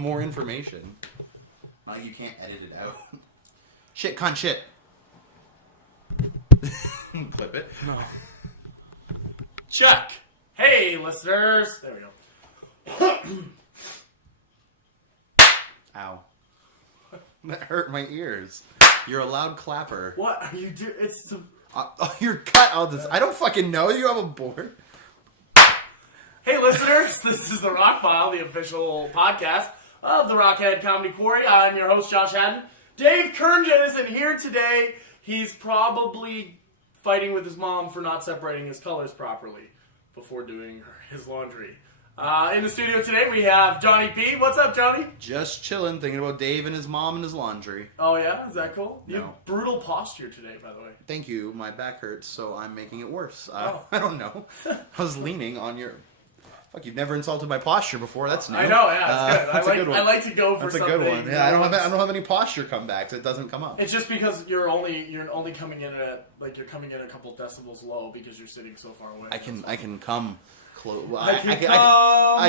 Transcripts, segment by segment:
more information. You can't edit it out. Shit, cunt, shit. Clip it. No. Check. Hey, listeners. There we go. Ow. That hurt my ears. You're a loud clapper. What are you doing? It's the... you're cut all this. I don't fucking know. You have a board. Hey, listeners. This is the Rockpile, the official podcast of the Rockhead Comedy Quarry. I'm your host, Josh Haddon. Dave Kernjan isn't here today. He's probably fighting with his mom for not separating his colors properly before doing his laundry. In the studio today, we have Jonny P. What's up, Jonny? Just chilling, thinking about Dave and his mom and his laundry. Oh, yeah? Is that cool? No. You have brutal posture today, by the way. Thank you. My back hurts, so I'm making it worse. Oh. I don't know. I was leaning on your... Fuck, you've never insulted my posture before. That's new. I know, yeah, it's good. That's a good one. I like to go for That's something. a good one. Yeah, I don't have any posture comebacks. It doesn't come up. It's just because you're only coming in at you're coming in a couple decibels low because you're sitting so far away. I can come close. Well, I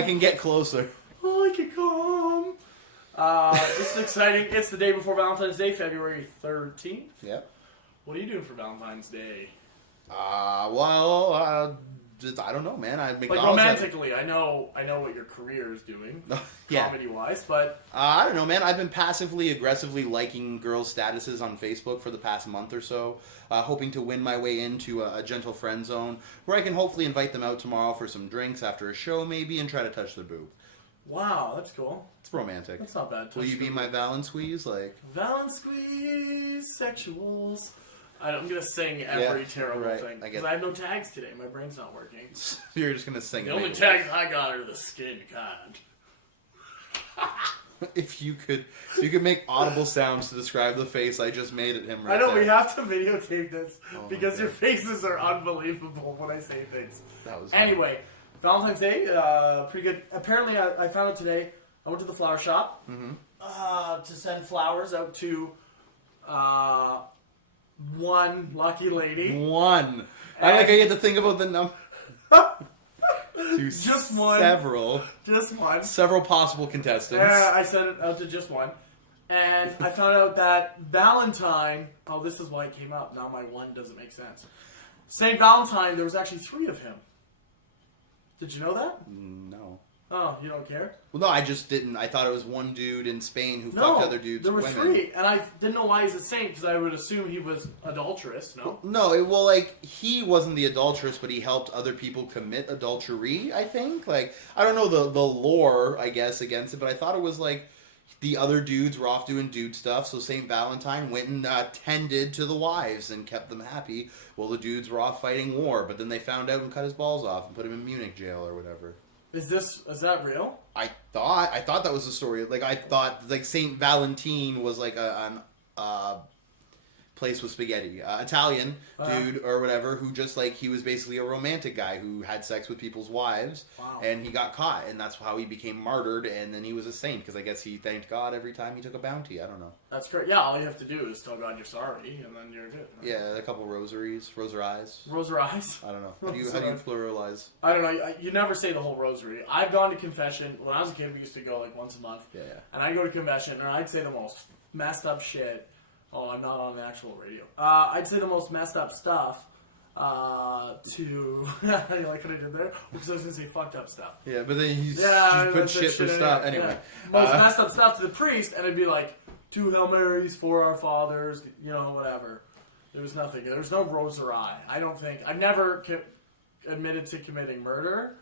can get closer. Oh, I can come. This is exciting. It's the day before Valentine's Day, February 13th. Yep. What are you doing for Valentine's Day? I don't know, man. Like romantically, I know what your career is doing, yeah. comedy-wise, but... I don't know, man. I've been passively, aggressively liking girls' statuses on Facebook for the past month or so, hoping to win my way into a gentle friend zone, where I can hopefully invite them out tomorrow for some drinks after a show, maybe, and try to touch their boob. Wow, that's cool. It's romantic. That's not bad. Will you be my Valen squeeze? Valen squeeze, sexuals... I'm going to sing every terrible thing. Because I have no tags today. My brain's not working. You're just going to sing the only tags I got are the skin kind. If you could make audible sounds to describe the face I just made at him right I know, there. we have to videotape this because your faces are unbelievable when I say things. Anyway, Valentine's Day, pretty good. Apparently, I found out today, I went to the flower shop to send flowers out to... one lucky lady. One. I like how you had to think about the number. Just one. Several. Just one. Several possible contestants. Yeah, I sent it out to just one. And I found out that Valentine... Oh, this is why it came up. Now my one doesn't make sense. St. Valentine, there was actually 3 of him. Did you know that? No. Oh, you don't care? Well, no, I just didn't. I thought it was one dude in Spain who fucked other dudes' there were women. 3, and I didn't know why he's a saint, because I would assume he was adulterous, no? No, he wasn't the adulteress, but he helped other people commit adultery, I think. I don't know the lore, I guess, against it, but I thought it was, the other dudes were off doing dude stuff, so St. Valentine went and tended to the wives and kept them happy while the dudes were off fighting war, but then they found out and cut his balls off and put him in Munich jail or whatever. Is that real? I thought that was the story. I thought Saint Valentine was a place with spaghetti. Italian dude or whatever who just he was basically a romantic guy who had sex with people's wives. Wow. And he got caught, and that's how he became martyred, and then he was a saint because I guess he thanked God every time he took a bounty. I don't know. That's great. Yeah, all you have to do is tell God you're sorry, and then you're good. Right? Yeah, a couple rosaries, rosaries. Rosaries? I don't know. How do you pluralize? I don't know. You never say the whole rosary. I've gone to confession. When I was a kid, we used to go once a month. Yeah. And I'd go to confession, and I'd say the most messed up shit. Oh, I'm not on the actual radio. I'd say the most messed up stuff to... you like what I did there? Because I was going to say fucked up stuff. Yeah, but then you put shit for stuff. Anyway. Yeah. Most messed up stuff to the priest, and it'd be 2 Hail Marys, 4 Our Fathers, whatever. There was nothing. There was no rosary. I don't think... I've never admitted to committing murder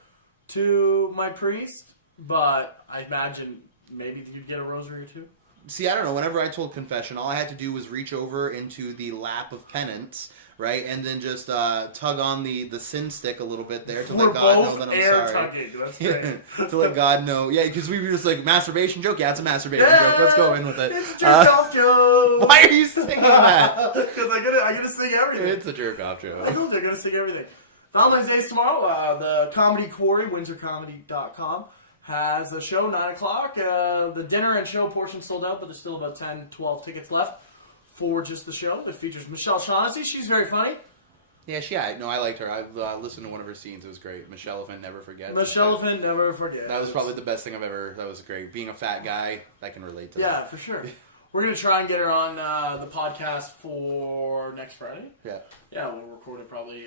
to my priest, but I imagine maybe you'd get a rosary too. See, I don't know. Whenever I told confession, all I had to do was reach over into the lap of penance, right, and then just tug on the sin stick a little bit there to let God know that I'm sorry. Tugging. That's great. To let God know. Yeah, because we were just masturbation joke. Yeah, it's a masturbation joke. Let's go in with it. It's a jerk off joke. Why are you singing that? Because I gotta sing everything. It's a jerk off joke. I told you I gotta sing everything. Valentine's Day is tomorrow. The Comedy Quarry, WindsorComedy.com. has a show, 9 o'clock. The dinner and show portion sold out, but there's still about 10, 12 tickets left for just the show. It features Michelle Shaughnessy. She's very funny. Yeah, no, I liked her. I've listened to one of her scenes. It was great. Michelle Elephant Never Forgets. Michelle Elephant Never Forgets. That was probably the best thing I've ever... That was great. Being a fat guy, I can relate to that. Yeah, for sure. We're going to try and get her on the podcast for next Friday. Yeah. Yeah, we'll record it probably,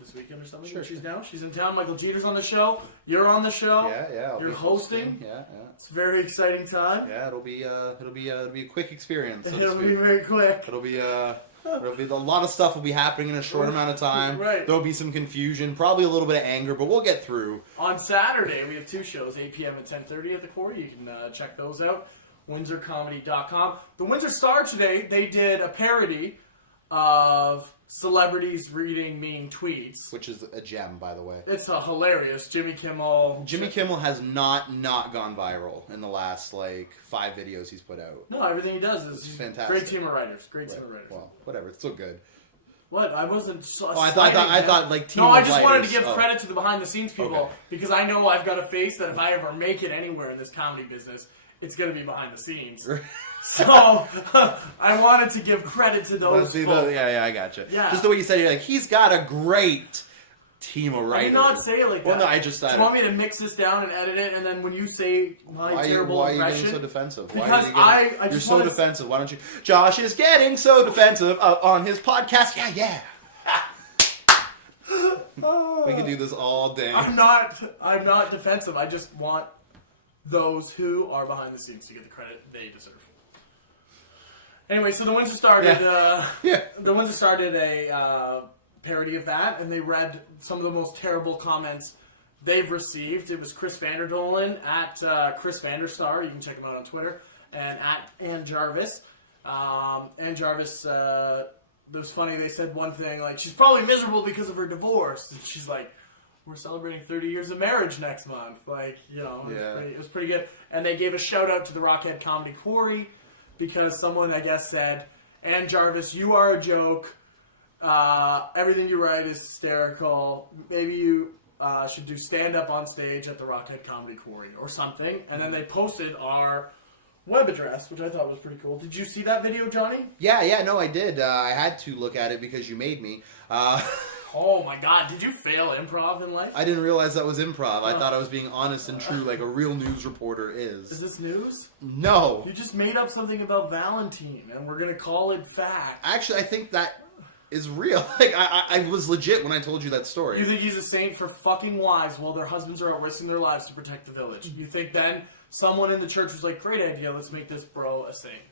this weekend or something. Sure. She's down. She's in town. Michael Jeter's on the show. You're on the show. Yeah. You're hosting. Yeah. It's a very exciting time. Yeah, it'll be a quick experience. So It'll be very quick. It'll be a lot of stuff will be happening in a short amount of time. Right. There'll be some confusion, probably a little bit of anger, but we'll get through. On Saturday, we have 2 shows, 8 p.m. and 10:30 at the Quarry. You can check those out. WindsorComedy.com. The Windsor Star today, they did a parody of celebrities reading mean tweets. Which is a gem, by the way. It's hilarious. Jimmy Kimmel has not gone viral in the last, 5 videos he's put out. No, everything he does is fantastic. Great team of writers. Great team of writers. Well, whatever. It's still good. What? I wasn't... I thought team No, of I just wanted writers. to give credit to the behind-the-scenes people because I know I've got a face that if I ever make it anywhere in this comedy business, it's going to be behind the scenes. So, I wanted to give credit to those folks. I gotcha. Yeah. Just the way you said it, you're like, he's got a great team of writers. I did not say it like that. Well, no, I just... Do you want me to mix this down and edit it, and then when you say my terrible why impression... are you getting so defensive? Because you're so defensive. Why don't you... Josh is getting so defensive on his podcast. Yeah. We can do this all day. I'm not defensive. I just want those who are behind the scenes to get the credit they deserve. Anyway, so the Windsor Star did, the Windsor Star did a parody of that, and they read some of the most terrible comments they've received. It was Chris Vanderdolen at Chris Vanderstar. You can check him out on Twitter, and at Ann Jarvis. Ann Jarvis, it was funny. They said one thing like, "She's probably miserable because of her divorce." And she's like, "We're celebrating 30 years of marriage next month." It was pretty good. And they gave a shout out to the Rockhead Comedy Quarry because someone, I guess, said, "Ann Jarvis, you are a joke. Everything you write is hysterical. Maybe you should do stand-up on stage at the Rockhead Comedy Quarry or something." And then they posted our web address, which I thought was pretty cool. Did you see that video, Johnny? Yeah, no, I did. I had to look at it because you made me. Oh my god, did you fail improv in life? I didn't realize that was improv. I thought I was being honest and true like a real news reporter Is is. this news? No. You just made up something about Valentine, and we're going to call it fact. Actually, I think that is real. I was legit when I told you that story. You think he's a saint for fucking wives while their husbands are out risking their lives to protect the village? You think then someone in the church was like, "Great idea, let's make this bro a saint"?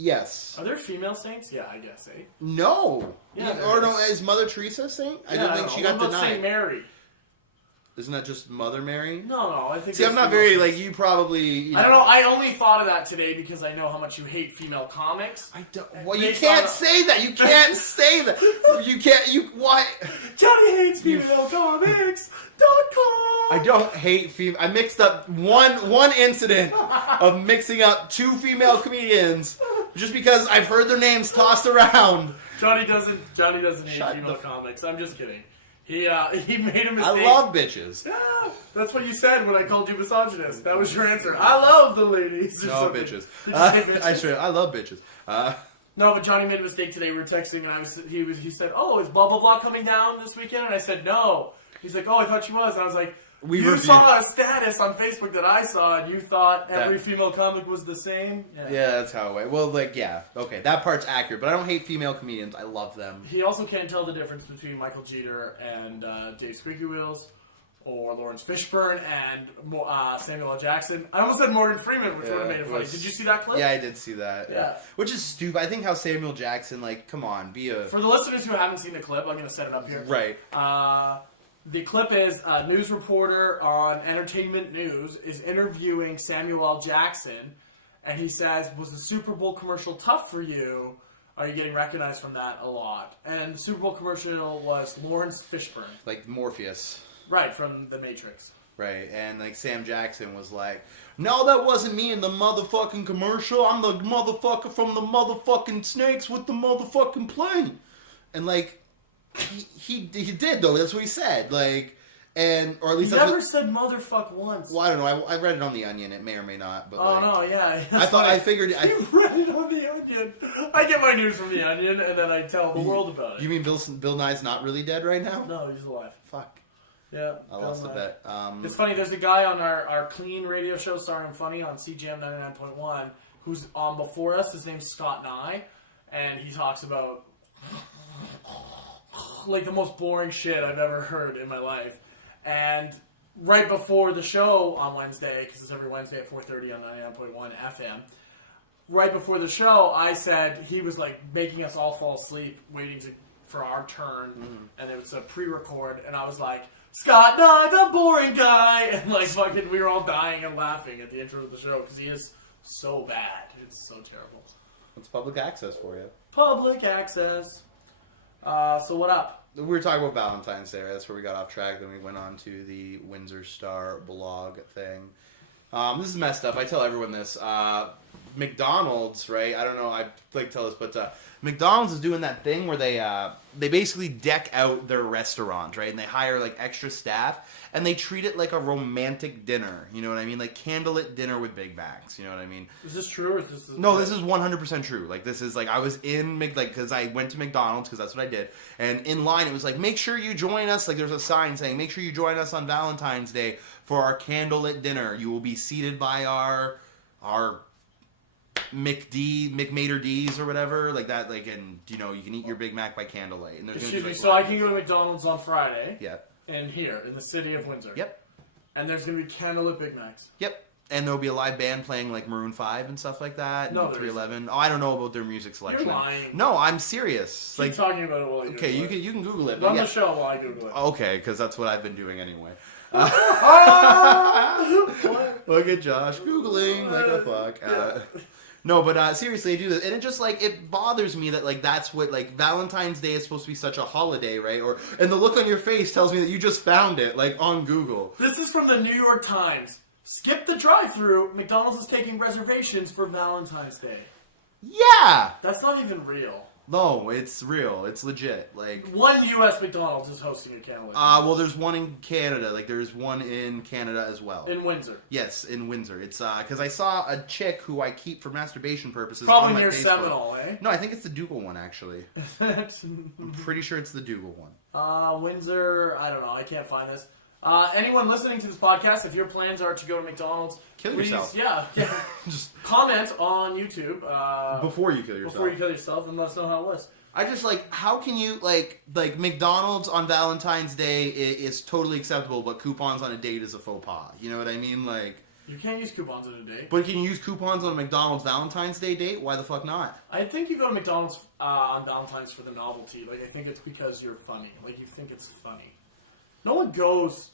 Yes. Are there female saints? Yeah, I guess, eh? No. Yeah, Or no, is Mother Teresa a saint? I don't think she got what about denied. Saint Mary? Isn't that just Mother Mary? No, I think... See, I'm not very, you probably... I don't know, I only thought of that today because I know how much you hate female comics. I don't... Well, you can't say that! You can't say that! Why... Johnny hates female comics! I don't hate female... I mixed up one incident of mixing up 2 female comedians just because I've heard their names tossed around. Johnny doesn't hate female comics. I'm just kidding. He made a mistake. I love bitches. Yeah, that's what you said when I called you misogynist. That was your answer. I love the ladies. No, bitches. Did you say bitches? I love bitches. No, but Johnny made a mistake today. We were texting, and he said, "Oh, is blah blah blah coming down this weekend?" And I said, "No." He's like, "Oh, I thought she was." And I was like, "You saw a status on Facebook that I saw, and you thought every female comic was the same." Yeah, that's how it went. Well, okay, that part's accurate, but I don't hate female comedians. I love them. He also can't tell the difference between Michael Jeter and Dave Squeaky Wheels, or Lawrence Fishburne and Samuel L. Jackson. I almost said Morgan Freeman, which would have made it funny. Did you see that clip? Yeah, I did see that. Yeah. Which is stupid. I think how Samuel Jackson, come on, be a... For the listeners who haven't seen the clip, I'm going to set it up here. Right. The clip is a news reporter on Entertainment News is interviewing Samuel L. Jackson, and he says, "Was the Super Bowl commercial tough for you? Are you getting recognized from that a lot?" And the Super Bowl commercial was Lawrence Fishburne. Like Morpheus. Right, from The Matrix. Right, and Sam Jackson was like, "No, that wasn't me in the motherfucking commercial. I'm the motherfucker from the motherfucking snakes with the motherfucking plane." And he did though. That's what he said. or at least He that's never said motherfuck once. Well, I don't know. I read it on The Onion. It may or may not. But No, yeah. I figured. You read it on The Onion. I get my news from The Onion, and then I tell the world about it. You mean Bill Nye's not really dead right now? No, he's alive. Fuck. Yeah. I lost the bet. It's funny, there's a guy on our clean radio show, Starring Funny, on CGM 99.1, who's on before us. His name's Scott Nye, and he talks about like the most boring shit I've ever heard in my life. And right before the show on Wednesday, because it's every Wednesday at 4:30 on 99.1 FM, right before the show, I said he was like making us all fall asleep, waiting for our turn, and it was a pre-record, and I was like, Scott Nye, the boring guy, and like fucking, we were all dying and laughing at the intro of the show because he is so bad. It's so terrible. It's public access for you. Public access. So what up? We were talking about Valentine's Day. Right? That's where we got off track. Then we went on to the Windsor Star blog thing. This is messed up. I tell everyone this. McDonald's, right? I don't know. I like tell this, but McDonald's is doing that thing where they basically deck out their restaurant, right? And they hire like extra staff, and they treat it like a romantic dinner. You know what I mean? Like candlelit dinner with Big Macs. You know what I mean? Is this true or is this? No, this is 100% true. Like this is like I was in because I went to McDonald's because that's what I did, and in line it was like make sure you join us. Like there's a sign saying make sure you join us on Valentine's Day for our candlelit dinner. You will be seated by our McMater D's or whatever, like that, like, and you know you can eat your Big Mac by candlelight. And excuse me, so I can go to McDonald's on Friday. Yep. And here in the city of Windsor. Yep. And there's gonna be candlelit Big Macs. Yep. And there'll be a live band playing like Maroon 5 and stuff like that. No, and 311. Oh, I don't know about their music selection. You're lying. No, I'm serious. Keep talking about it while you okay, Google you can Google it. Run the show while I Google it. Okay, because that's what I've been doing anyway. Look at Josh Googling like a fuck. No, but seriously, I do this, and it just like it bothers me that like that's what like Valentine's Day is supposed to be such a holiday, right? And the look on your face tells me that you just found it like on Google. This is from the New York Times. Skip the drive-thru. McDonald's is taking reservations for Valentine's Day. Yeah, that's not even real. No, it's real. It's legit. Like one U.S. McDonald's is hosting a candlelit. Well, there's one in Canada. Like there's one in Canada as well. In Windsor. Yes, in Windsor. It's because I saw a chick who I keep for masturbation purposes. Probably on my near Facebook. Seminole, eh? No, I think it's the Dougal one actually. I'm pretty sure it's the Dougal one. Windsor. I don't know. I can't find this. Anyone listening to this podcast, if your plans are to go to McDonald's, kill please, yourself. Yeah. Just comment on YouTube before you kill yourself. Before you kill yourself, and let us know how it was. I just like how can you like McDonald's on Valentine's Day is totally acceptable, but coupons on a date is a faux pas. You know what I mean? Like you can't use coupons on a date. But can you use coupons on a McDonald's Valentine's Day date? Why the fuck not? I think you go to McDonald's on Valentine's for the novelty. Like I think it's because you're funny. Like you think it's funny. No one goes,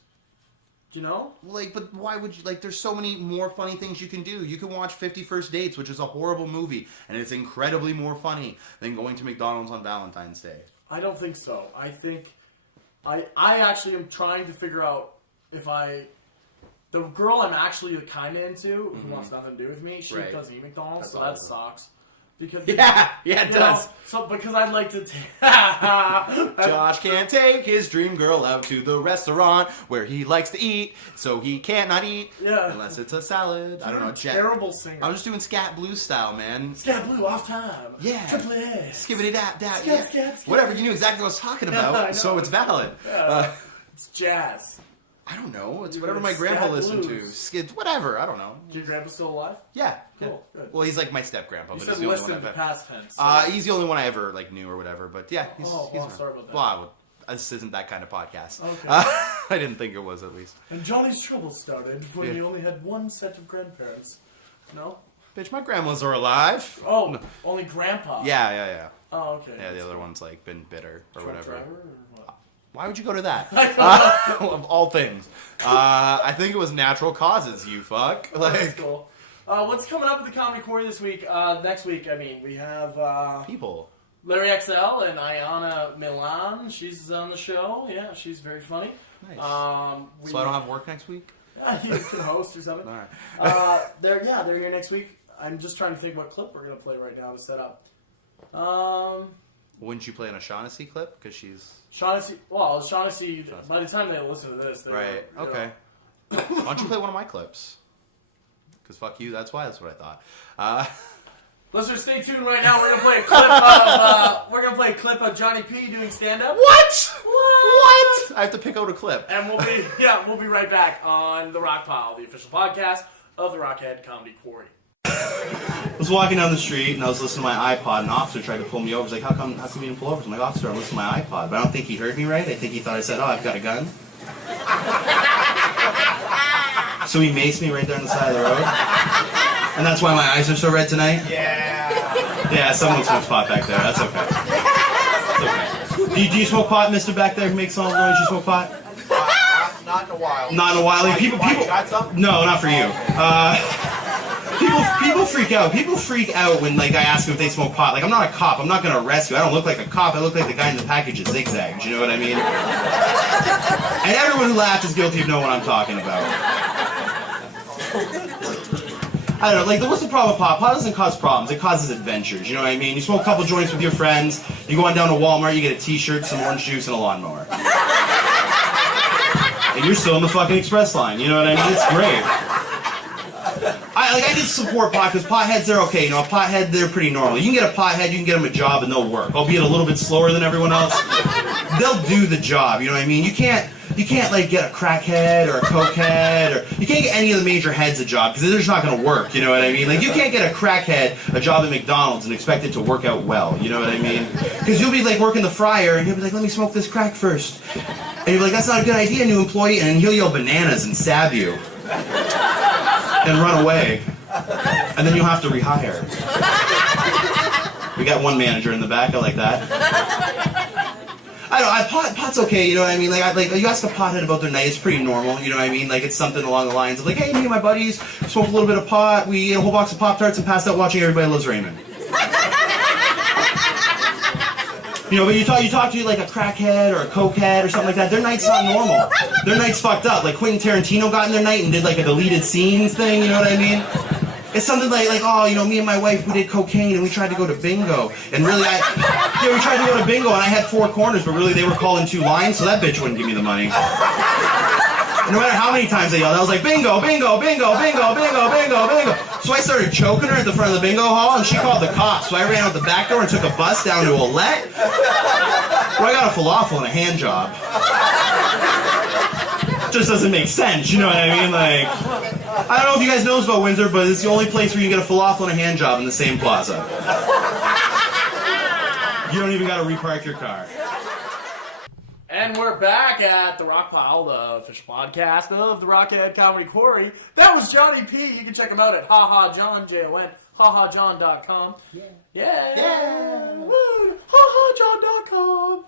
you know? Like, but why would you, like, there's so many more funny things you can do. You can watch 50 First Dates, which is a horrible movie, and it's incredibly more funny than going to McDonald's on Valentine's Day. I don't think so. I think, I actually am trying to figure out if the girl I'm actually kind of into, who wants nothing to do with me, she does eat McDonald's, so that sucks. Because it does. So because I'd like to Josh can't take his dream girl out to the restaurant where he likes to eat, so he can't not eat unless it's a salad. I don't know. Terrible singer. I'm just doing Scat Blues style, man. Scat Blue off time. Yeah. Triple A. Skibbity dap. Scat. Whatever. You knew exactly what I was talking about, so it's valid. It's jazz. I don't know. It's whatever my grandpa listened to. Skids, whatever. I don't know. Is your grandpa still alive? Yeah. Cool. Good. Well, he's like my step grandpa. You but said he's the only listen one to past tense. He's the only one I ever like knew or whatever. But yeah, he's sorry about that. Well, this isn't that kind of podcast. Okay. I didn't think it was at least. And Johnny's trouble started when he only had one set of grandparents. No? Bitch, my grandmas are alive. Oh, no. Only grandpa. Yeah. Oh, okay. Yeah, the other one's like been bitter or Truck whatever. Driver or what? Why would you go to that? Of all things. I think it was natural causes, you fuck. Like, that's cool. What's coming up at the Comedy Quarry this week? Next week, I mean, we have... people. Larry XL and Ayana Milan. She's on the show. Yeah, she's very funny. Nice. So I don't have work next week? Yeah, you can host or something. All right. They're here next week. I'm just trying to think what clip we're going to play right now to set up. Wouldn't you play an O'Shaughnessy clip? Because she's... Shaughnessy, by the time they listen to this... Right, okay. Why don't you play one of my clips? Because fuck you, that's why. That's what I thought. Listeners, stay tuned right now. We're gonna play a clip of Jonny P doing stand-up. What? I have to pick out a clip. And we'll be right back on the Rockpile, the official podcast of the Rockhead Comedy Quarry. I was walking down the street and I was listening to my iPod. An officer tried to pull me over. He's like, how come you didn't pull over? I'm like, officer, I'm listening to my iPod. But I don't think he heard me right. I think he thought I said, oh, I've got a gun. So he maced me right there on the side of the road. And that's why my eyes are so red tonight? Yeah, someone smokes pot back there. That's okay. It's okay. Do you smoke pot, mister back there who makes all the noise? You smoke pot? Not in a while. Not in a while. Like, people, got some? No, not for you. People freak out. People freak out when, like, I ask them if they smoke pot. Like, I'm not a cop. I'm not going to arrest you. I don't look like a cop. I look like the guy in the package at Zigzag. Do you know what I mean? And everyone who laughed is guilty of knowing what I'm talking about. I don't know, like, what's the problem with pot? Pot doesn't cause problems, it causes adventures, you know what I mean? You smoke a couple joints with your friends, you go on down to Walmart, you get a t-shirt, some orange juice, and a lawnmower. And you're still in the fucking express line, you know what I mean? It's great. I just support pot, because potheads, they're okay, you know, a pothead, they're pretty normal. You can get a pothead, you can get them a job, and they'll work, albeit a little bit slower than everyone else. They'll do the job, you know what I mean? You can't like get a crackhead or a cokehead, or you can't get any of the major heads a job because they're just not going to work. You know what I mean? Like, you can't get a crackhead a job at McDonald's and expect it to work out well. You know what I mean? Because you'll be like working the fryer and he'll be like, "Let me smoke this crack first," and you'll be like, "That's not a good idea, new employee," and he'll yell bananas and stab you and run away, and then you'll have to rehire. We got one manager in the back. I like that. Pot's okay, you know what I mean? Like you ask a pothead about their night, it's pretty normal, you know what I mean? Like, it's something along the lines of like, hey, me and my buddies smoked a little bit of pot, we ate a whole box of Pop-Tarts and passed out watching Everybody Loves Raymond. You know, but you talk to like a crackhead or a cokehead or something like that, their night's not normal. Their night's fucked up. Like Quentin Tarantino got in their night and did like a deleted scenes thing, you know what I mean? It's something like, oh, you know, me and my wife, we did cocaine and we tried to go to bingo. And really, we tried to go to bingo and I had 4 corners, but really they were calling 2 lines, so that bitch wouldn't give me the money. No matter how many times they yelled, I was like, bingo, bingo, bingo, bingo, bingo, bingo, bingo. So I started choking her at the front of the bingo hall and she called the cops. So I ran out the back door and took a bus down to Olette, where I got a falafel and a hand job. Just doesn't make sense, you know what I mean? Like, I don't know if you guys know about Windsor, but it's the only place where you can get a falafel and a hand job in the same plaza. You don't even got to repark your car. And we're back at the Rockpile, the official podcast of the Rockhead Comedy Quarry. That was Jonny P. You can check him out at HaHaJohn, Jon, hahajohn.com. Yeah. Woo, hahajohn.com.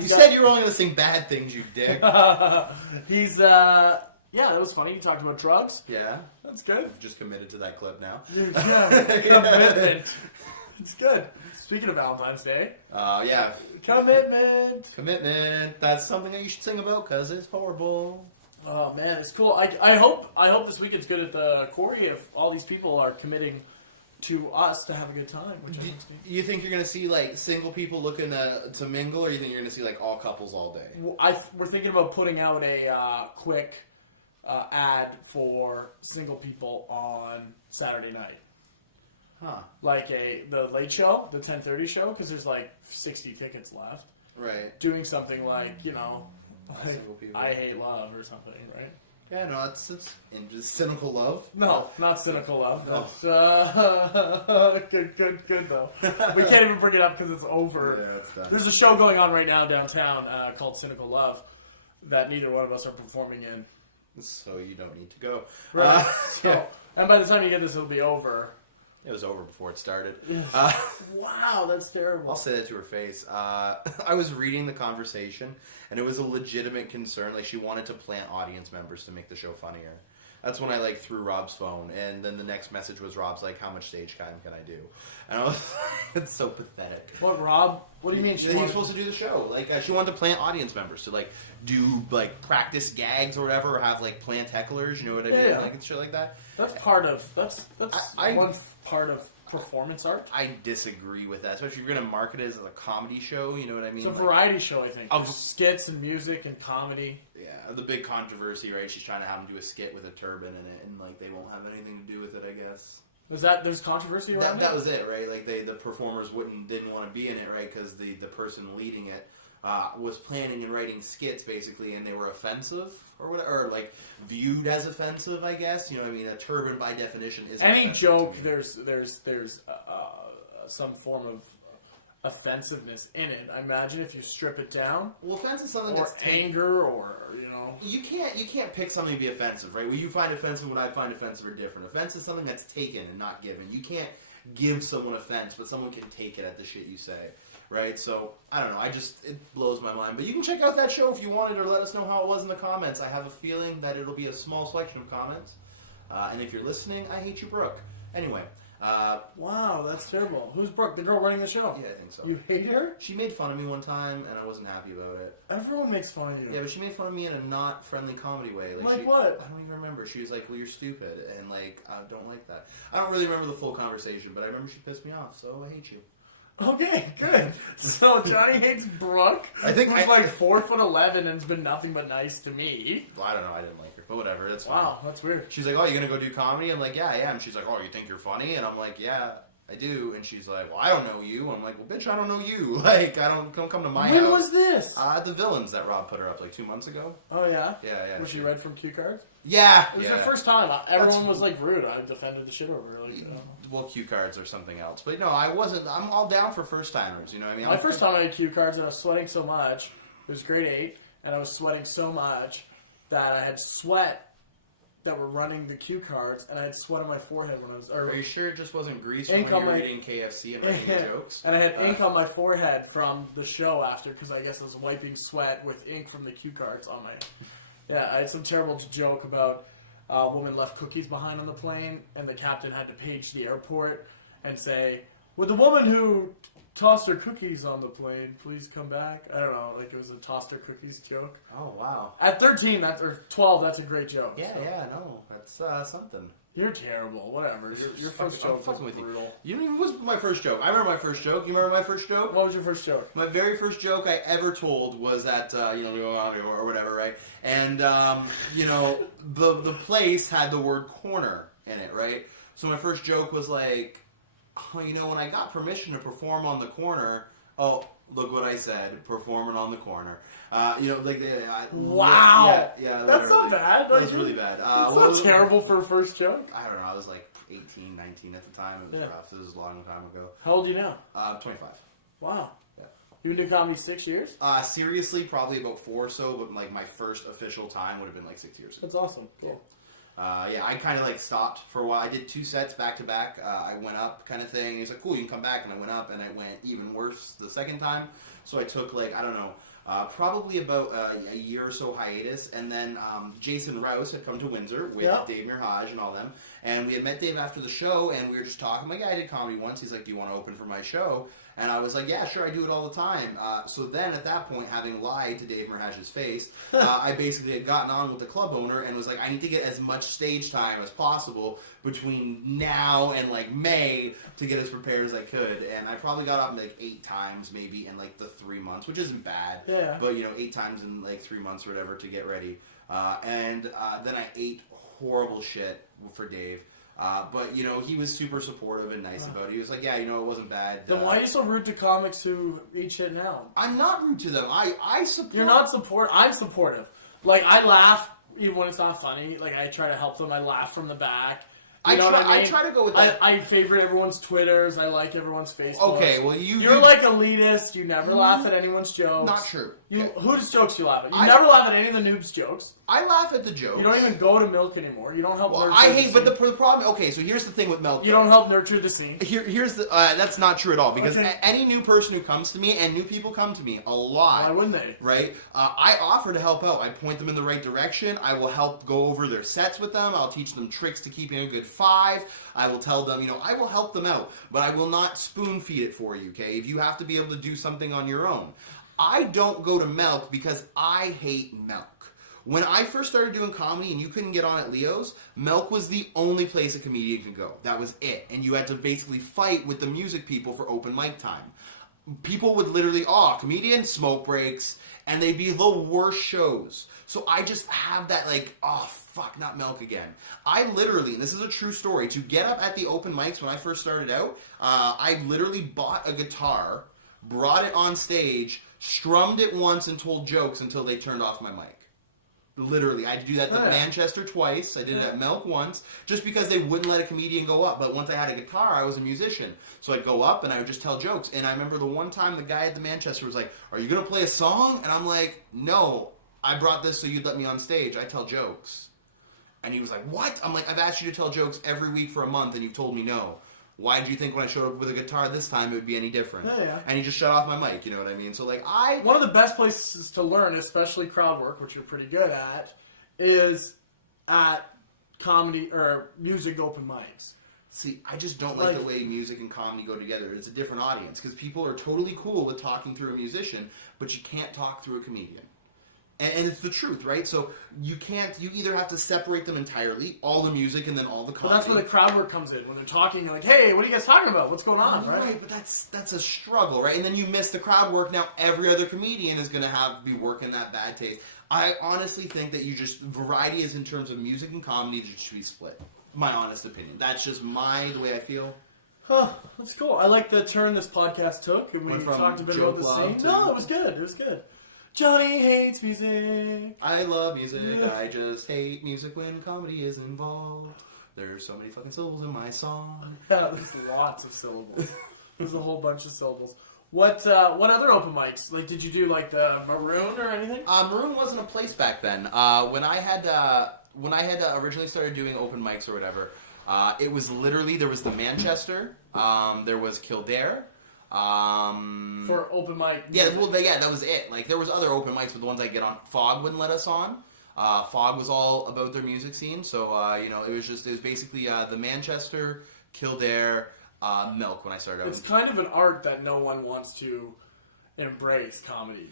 You said you were only going to sing bad things, you dick. Yeah, that was funny. You talked about drugs. Yeah. That's good. I've just committed to that clip now. Commitment. It's good. Speaking of Valentine's Day. Yeah. Commitment. That's something that you should sing about because it's horrible. Oh, man, it's cool. I hope this weekend's good at the quarry if all these people are committing to us to have a good time. You think you're going to see, like, single people looking to mingle, or you think you're going to see, like, all couples all day? We're thinking about putting out a quick ad for single people on Saturday night. Huh. Like the late show, the 10:30 show, because there's like 60 tickets left. Right. Doing something like, you know, like I Hate Love or something, right? Yeah, no, it's just cynical love. No, not cynical love. No. That's good though. We can't even bring it up because it's over. Yeah, it's done. There's a show going on right now downtown called Cynical Love that neither one of us are performing in. So you don't need to go. Right. Yeah. And by the time you get this, it'll be over. It was over before it started. Wow, that's terrible. I'll say that to her face. I was reading the conversation, and it was a legitimate concern. Like, she wanted to plant audience members to make the show funnier. That's when I, like, threw Rob's phone, and then the next message was Rob's like, how much stage time can I do? And I was it's so pathetic. What, Rob? What do you mean? He was supposed to do the show. Like, she wanted to plant audience members to, like, do, like, practice gags or whatever, or have, like, plant hecklers, you know what I mean? Yeah. Like, and shit like that. That's part of, that's one part of performance art. I disagree with that, especially if you're going to market it as a comedy show, you know what I mean? It's a variety show, I think. Of skits and music and comedy. Yeah, the big controversy, right? She's trying to have him do a skit with a turban in it, and, like, they won't have anything to do with it, I guess. There's controversy around that was it, right? Like, the performers didn't want to be in it, right? Because the person leading it was planning and writing skits, basically, and they were offensive, or whatever, or, like, viewed as offensive, I guess. You know what I mean? A turban, by definition, is any joke. There's some form of offensiveness in it. I imagine if you strip it down. Well, offense is something or that's anger, or you know. You can't pick something to be offensive, right? What you find offensive, what I find offensive are different. Offense is something that's taken and not given. You can't give someone offense, but someone can take it at the shit you say. Right, so, I don't know, it blows my mind. But you can check out that show if you wanted, or let us know how it was in the comments. I have a feeling that it'll be a small selection of comments. And if you're listening, I hate you, Brooke. Anyway. Wow, that's terrible. Who's Brooke? The girl running the show? Yeah, I think so. You hate her? She made fun of me one time, and I wasn't happy about it. Everyone makes fun of you. Yeah, but she made fun of me in a not friendly comedy way. Like what? I don't even remember. She was like, well, you're stupid, and, like, I don't like that. I don't really remember the full conversation, but I remember she pissed me off, so I hate you. Okay, good. So Johnny hates Brooke. I think who's like 4'11" and has been nothing but nice to me. Well, I don't know. I didn't like her, but whatever. That's fine. Wow, that's weird. She's like, "Oh, you gonna go do comedy?" I'm like, "Yeah, I am." She's like, "Oh, you think you're funny?" And I'm like, "Yeah, I do." And she's like, "Well, I don't know you." I'm like, "Well, bitch, I don't know you. Like, don't come to my house." When was this? The Villains that Rob put her up like 2 months ago. Oh yeah. Yeah. Was she read from cue cards? Yeah. It was the first time. Everyone was like rude. I defended the shit over her. Like, well, cue cards or something else. But no, I wasn't. I'm all down for first timers. You know what I mean? My first time I had cue cards, and I was sweating so much. It was grade 8, and I was sweating so much that I had sweat that were running the cue cards, and I had sweat on my forehead when I was. Are you sure it just wasn't grease when you were eating KFC and writing jokes? And I had ink on my forehead from the show after, because I guess I was wiping sweat with ink from the cue cards on my. Yeah, I had some terrible joke about a woman left cookies behind on the plane, and the captain had to page the airport and say, "Would the woman who tossed her cookies on the plane please come back?" I don't know, like it was a tossed her cookies joke. Oh wow! At 13, or 12, that's a great joke. Yeah, no, that's something. You're terrible. Whatever. Your first joke was brutal. You was my first joke. I remember my first joke. You remember my first joke? What was your first joke? My very first joke I ever told was at or whatever, right? And the place had the word corner in it, right? So my first joke was like, when I got permission to perform on the corner, oh, look what I said, performing on the corner. Wow. Yeah, that's not bad. That was really bad. It's not terrible for a first joke. I don't know. I was like 18, 19 at the time. It was rough. This was a long time ago. How old are you now? 25. Wow. Yeah. You've been doing comedy 6 years? Seriously, probably about 4 or so, but like my first official time would have been like 6 years. That's awesome. Cool. I kind of like stopped for a while. I did 2 sets back to back. I went up kind of thing. He's like, cool, you can come back. And I went up and I went even worse the second time. So I took like, I don't know, probably about a year or so hiatus. And then Jason Rouse had come to Windsor with Dave Mirhaj and all them. And we had met Dave after the show and we were just talking. I'm like, I did comedy once. He's like, do you want to open for my show? And I was like, yeah, sure, I do it all the time. So then at that point, having lied to Dave Mirhaj's face, I basically had gotten on with the club owner and was like, I need to get as much stage time as possible between now and like May to get as prepared as I could. And I probably got up like 8 times maybe in like the 3 months, which isn't bad. Yeah. But 8 times in like 3 months or whatever to get ready. And then I ate horrible shit for Dave. But he was super supportive and nice about it. He was like, yeah, it wasn't bad. Then why are you so rude to comics who eat shit now? I'm not rude to them. I support. You're not support. I'm supportive. Like, I laugh even when it's not funny. Like, I try to help them. I laugh from the back. I try to go with that. I favorite everyone's Twitters. I like everyone's Facebooks. Okay, well you're like elitist. You never laugh at anyone's jokes. Not true. Whose jokes you laugh at? You never laugh at any of the noobs' jokes. I laugh at the jokes. You don't even go to Milk anymore. You don't help. Well, I hate, but the problem. Okay, so here's the thing with Milk. You don't help nurture the scene. Here's the. That's not true at all because any new person who comes to me and new people come to me a lot. Why wouldn't they? Right. I offer to help out. I point them in the right direction. I will help go over their sets with them. I'll teach them tricks to keeping a good 5. I will tell them, I will help them out, but I will not spoon feed it for you, okay? If you have to be able to do something on your own. I don't go to Milk because I hate Milk. When I first started doing comedy and you couldn't get on at Leo's, Milk was the only place a comedian could go. That was it. And you had to basically fight with the music people for open mic time. People would literally, comedian, smoke breaks, and they'd be the worst shows. So I just have that fuck, not Milk again. I literally, and this is a true story, to get up at the open mics when I first started out, I literally bought a guitar, brought it on stage, strummed it once, and told jokes until they turned off my mic. Literally. I had to do that at Manchester twice. I did it at Milk once, just because they wouldn't let a comedian go up. But once I had a guitar, I was a musician. So I'd go up and I would just tell jokes. And I remember the one time the guy at the Manchester was like, "Are you going to play a song?" And I'm like, "No, I brought this so you'd let me on stage. I tell jokes." And he was like, "What?" I'm like, "I've asked you to tell jokes every week for a month and you've told me no. Why did you think when I showed up with a guitar this time it would be any different?" And he just shut off my mic, you know what I mean? So one of the best places to learn, especially crowd work, which you're pretty good at, is at comedy or music open mics. See, I just don't like the way music and comedy go together. It's a different audience because people are totally cool with talking through a musician, but you can't talk through a comedian. And it's the truth, right? So you either have to separate them entirely, all the music and then all the comedy. Well, that's where the crowd work comes in. When they're talking, you're like, "Hey, what are you guys talking about? What's going on?" Right, but that's a struggle, right? And then you miss the crowd work. Now every other comedian is going to be working that bad taste. I honestly think that variety is in terms of music and comedy just should be split. My honest opinion. That's just the way I feel. Huh, that's cool. I like the turn this podcast took, and we talked a bit about the scene. No, it was good. It was good. Jonny hates music. I love music. Yeah. I just hate music when comedy is involved. There's so many fucking syllables in my song. Yeah, there's lots of syllables. There's a whole bunch of syllables. What other open mics? Did you do the Maroon or anything? Maroon wasn't a place back then. When I had originally started doing open mics or whatever, it was literally there was the Manchester, there was Kildare. For open mic. Yeah, that was it. There was other open mics, but the ones I get on, Fog wouldn't let us on. Fog was all about their music scene, so it was basically the Manchester, Kildare, Milk when I started out. It's kind of an art that no one wants to embrace comedy,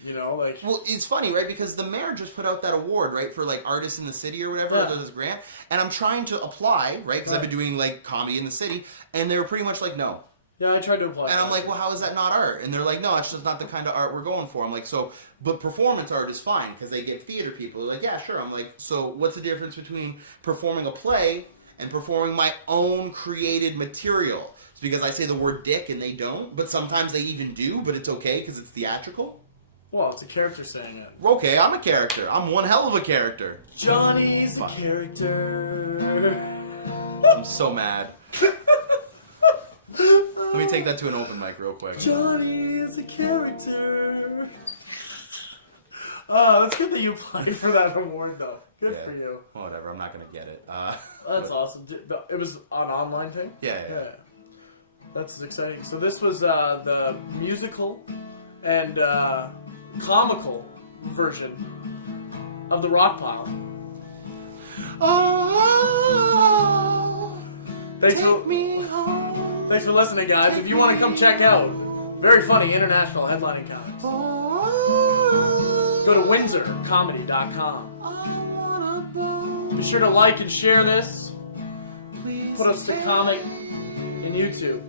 Well, it's funny, right? Because the mayor just put out that award, right, for artists in the city or whatever. There's this grant, and I'm trying to apply, right? Because I've been doing comedy in the city, and they were pretty much no. Yeah, I tried to apply. And I'm like, well, how is that not art? And they're like, no, it's just not the kind of art we're going for. I'm like, but performance art is fine because they get theater people. They're like, yeah, sure. I'm like, so what's the difference between performing a play and performing my own created material? It's because I say the word dick and they don't, but sometimes they even do, but it's okay because it's theatrical. Well, it's a character saying it. Okay, I'm a character. I'm one hell of a character. Jonny's a character. I'm so mad. Let me take that to an open mic real quick. Jonny is a character. That's good that you applied for that award, though. Good for you. Whatever, I'm not going to get it. That's awesome. It was an online thing? Yeah. That's exciting. So this was the musical and comical version of the Rockpile. Oh, take me home. Thanks for listening, guys. If you want to come check out very funny international headlining comics, go to windsorcomedy.com. Be sure to like and share this. Put us to comic in YouTube.